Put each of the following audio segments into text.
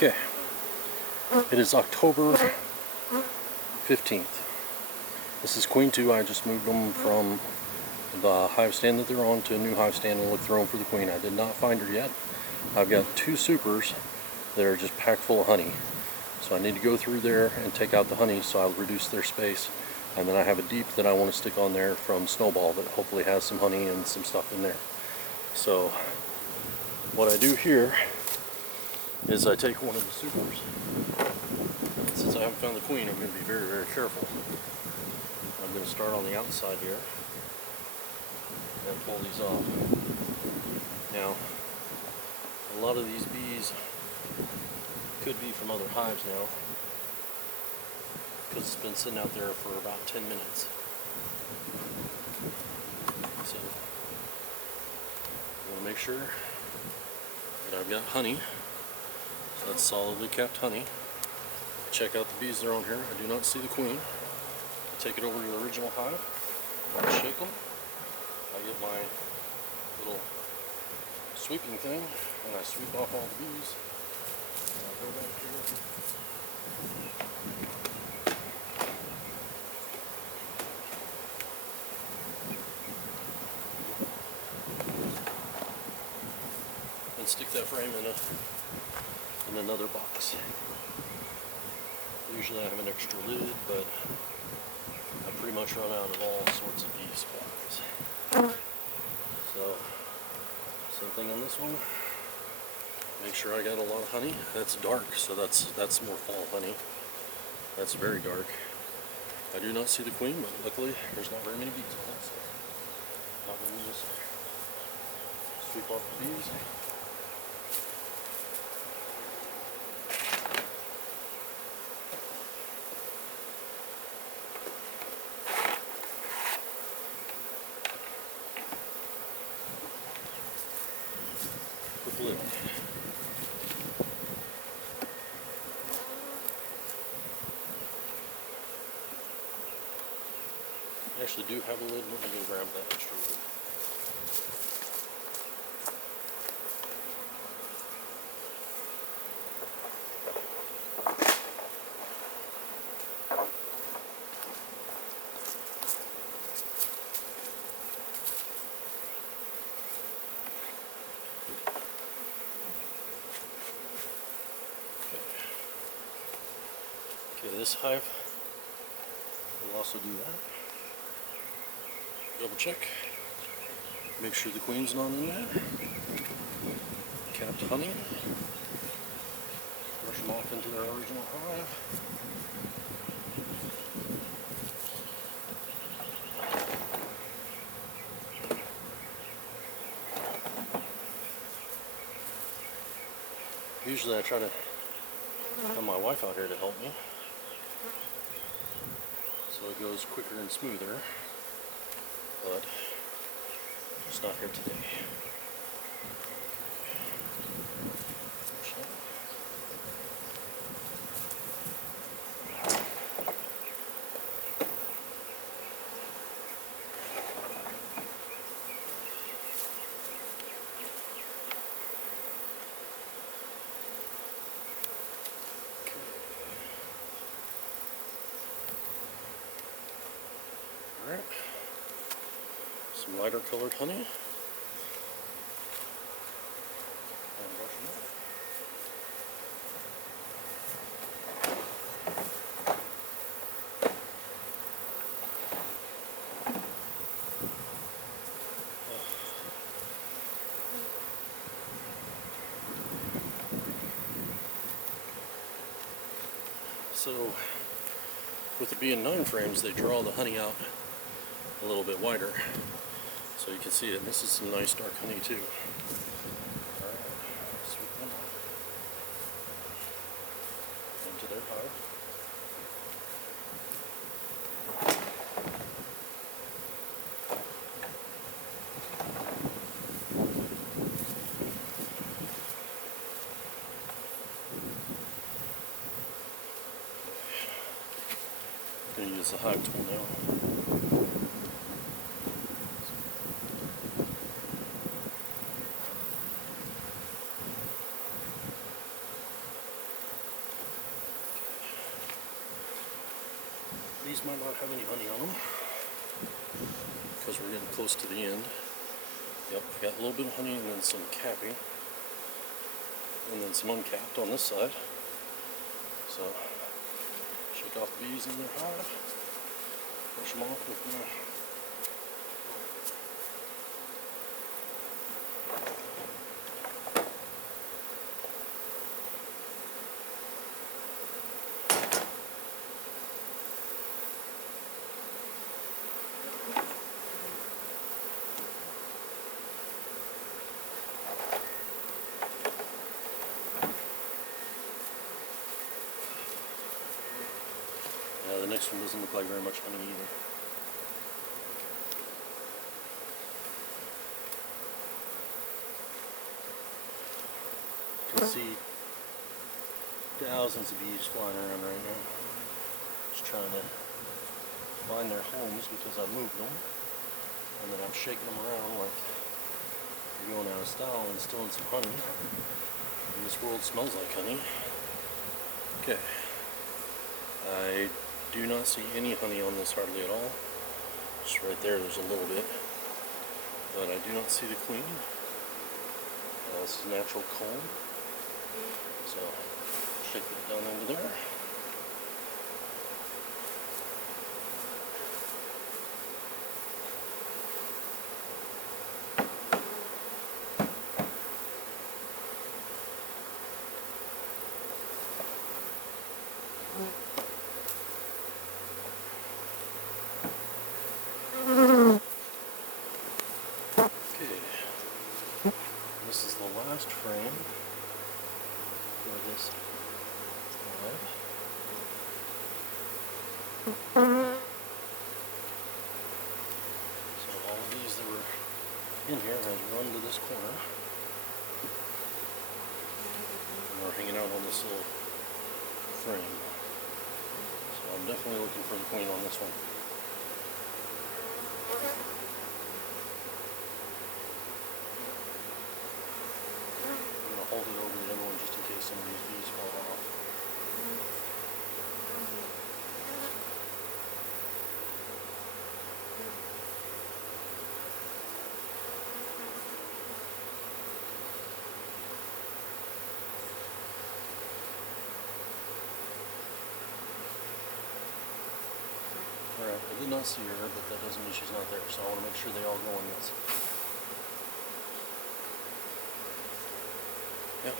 Okay, it is October 15th. This is Queen 2. I just moved them from the hive stand that they're on to a new hive stand and looked through them for the queen. I did not find her yet. I've got two supers that are just packed full of honey. So I need to go through there and take out the honey so I'll reduce their space. And then I have a deep that I want to stick on there from Snowball that hopefully has some honey and some stuff in there. So what I do here is I take one of the supers, and since I haven't found the queen, I'm going to be very, very careful. I'm going to start on the outside here and pull these off. Now, a lot of these bees could be from other hives now, because it's been sitting out there for about 10 minutes. So, I want to make sure that I've got honey. So that's solidly capped honey. Check out the bees that are on here. I do not see the queen. I take it over to the original hive. I shake them. I get my little sweeping thing and I sweep off all the bees. And I go back here. And stick that frame in another box. Usually I have an extra lid, but I pretty much run out of all sorts of bee supplies. So, same thing on this one. Make sure I got a lot of honey. That's dark, so that's more fall honey. That's very dark. I do not see the queen, but luckily there's not very many bees on it, so I'm not going to just sweep off the bees. Lid. I actually do have a lid. Let me go grab that extra lid. Okay, this hive will also do that. Double check. Make sure the queen's not in there. Capped honey. Brush them off into their original hive. Usually I try to have my wife out here to help me, so it goes quicker and smoother, but she's not here today. Alright, some lighter colored honey. And brush them off. So, with the B&9 frames, they draw the honey out a little bit wider, so you can see it. And this is some nice dark honey too. Alright, sweep them off into their hive. I'm going to use the hive tool now. These might not have any honey on them because we're getting close to the end. Yep, I got a little bit of honey and then some capping. And then some uncapped on this side. So, shake off the bees in their hive. Brush them off with my the next one doesn't look like very much honey either. You can see thousands of bees flying around right now. Just trying to find their homes because I moved them. And then I'm shaking them around like you're going out of style and stealing some honey. And this world smells like honey. Okay. I do not see any honey on this hardly at all. Just right there's a little bit. But I do not see the queen. This is natural comb. So, shake that down into there. This is the last frame for this hive. So all of these that were in here has run to this corner. And we're hanging out on this little frame. So I'm definitely looking for the queen on this one. Hold it over the other one just in case some of these bees fall off. Alright, I did not see her, but that doesn't mean she's not there, so I want to make sure they all go in this. Yep.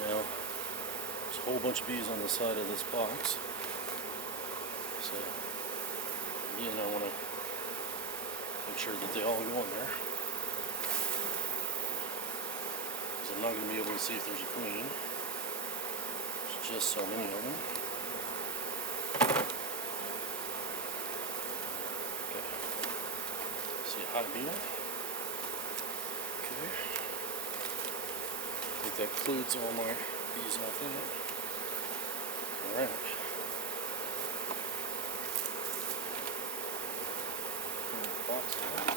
Now, there's a whole bunch of bees on the side of this box. So, again, I want to make sure that they all go in there. Because I'm not going to be able to see if there's a queen. There's just so many of them. Okay. See a hive beetle. Okay. I think that includes all my bees off that. Alright. Box out.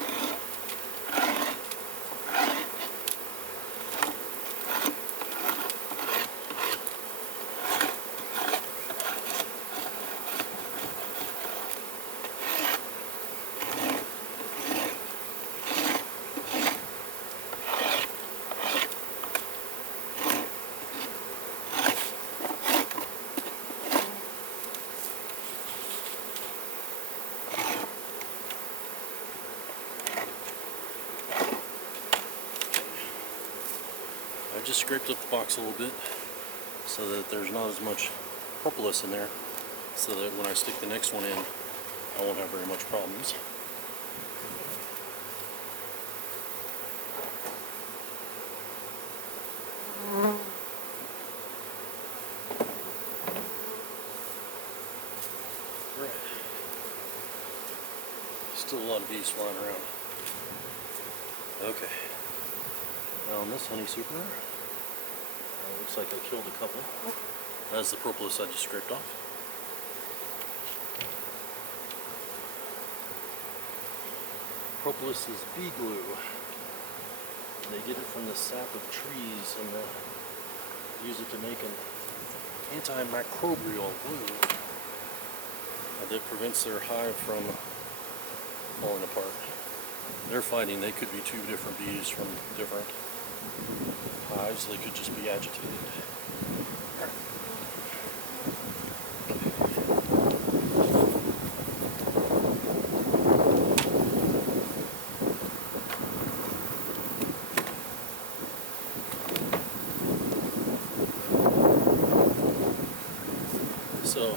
I just scraped up the box a little bit so that there's not as much propolis in there, so that when I stick the next one in, I won't have very much problems. Right. Still a lot of bees flying around. Okay. Now on this honey super, looks like I killed a couple. That's the propolis I just scraped off. Propolis is bee glue. They get it from the sap of trees and use it to make an antimicrobial glue that prevents their hive from falling apart. They're fighting. They could be two different bees from different hives. They could just be agitated. So,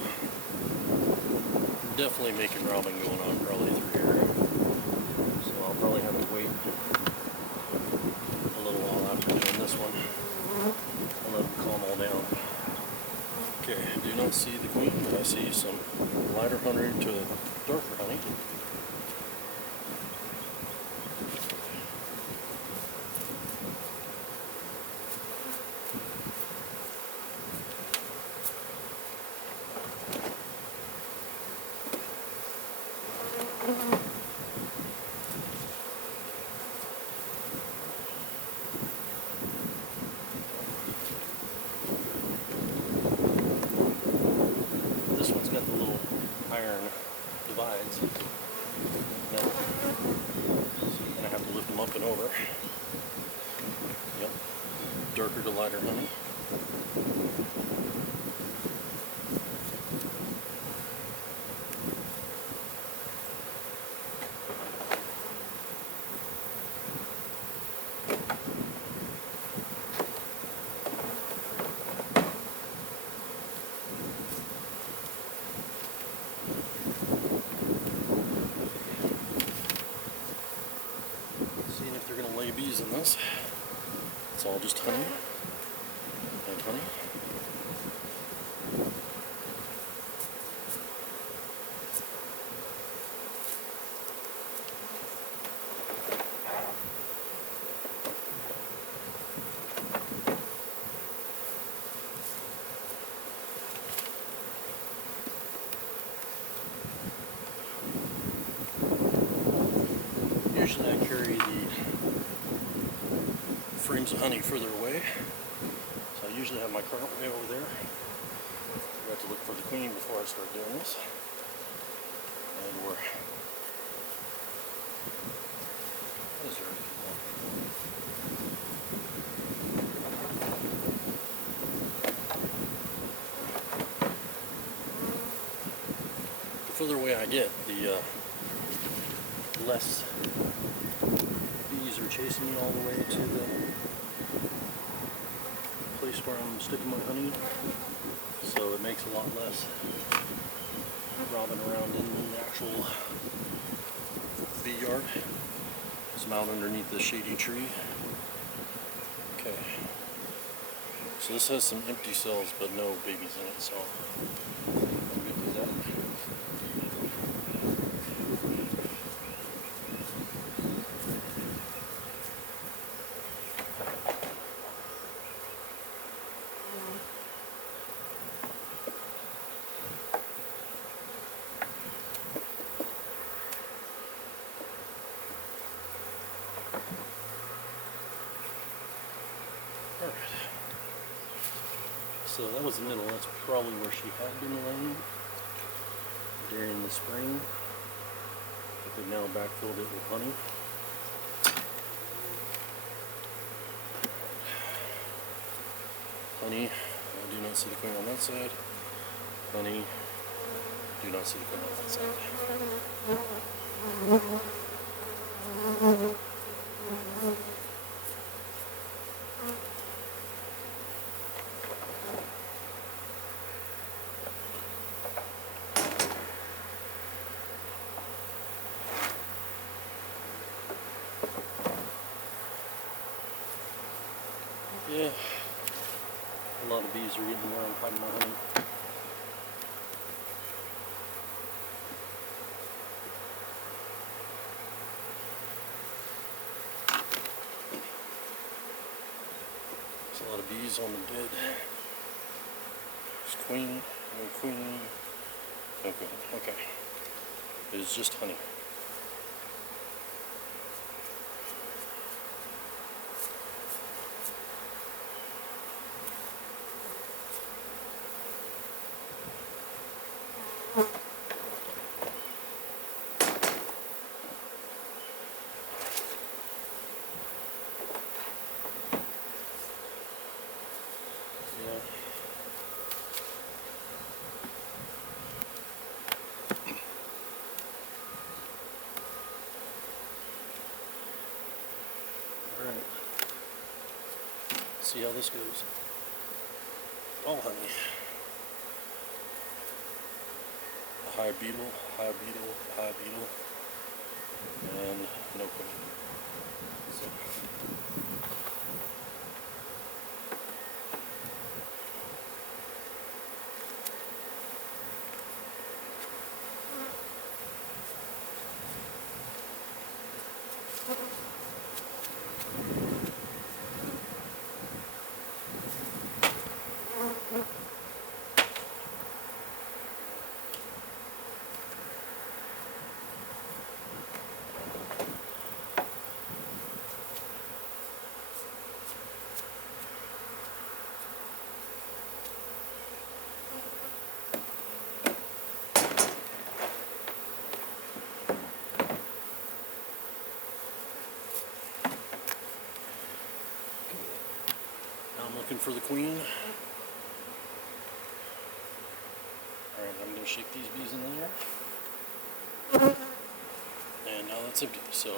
definitely making robbing going on probably through here. So I'll probably have to wait a little while after doing this one and let them calm all down. Okay, I do not see the queen, but I see some lighter honey to darker honey. This one's got the little iron divides. Now, so you're gonna have to lift them up and over. Yep, darker to lighter honey. Seeing if they're going to lay bees in this. It's all just honey and honey. Usually I carry the frames of honey further away, so I usually have my cart way over there. I have to look for the queen before I start doing this. And we're... What is there? The further away I get, the less bees are chasing me all the way to the place where I'm sticking my honey. So it makes a lot less robbing around in the actual bee yard. So I'm out underneath the shady tree. Okay. So this has some empty cells but no babies in it, so I'm good with that. Alright, so that was the middle. That's probably where she had been laying during the spring, but they've now backfilled it with honey. Honey, I do not see the queen on that side. Honey, do not see the queen on that side. Yeah, a lot of bees are getting around fighting my honey. A lot of bees on the bed. There's queen, no queen, no queen. Okay. It is just honey. Yeah. Alright. See how this goes. All honey. A hive beetle, hive beetle, hive beetle, and no queen. So. Now I'm looking for the queen. Alright, I'm going to shake these bees in there. And now that's empty, so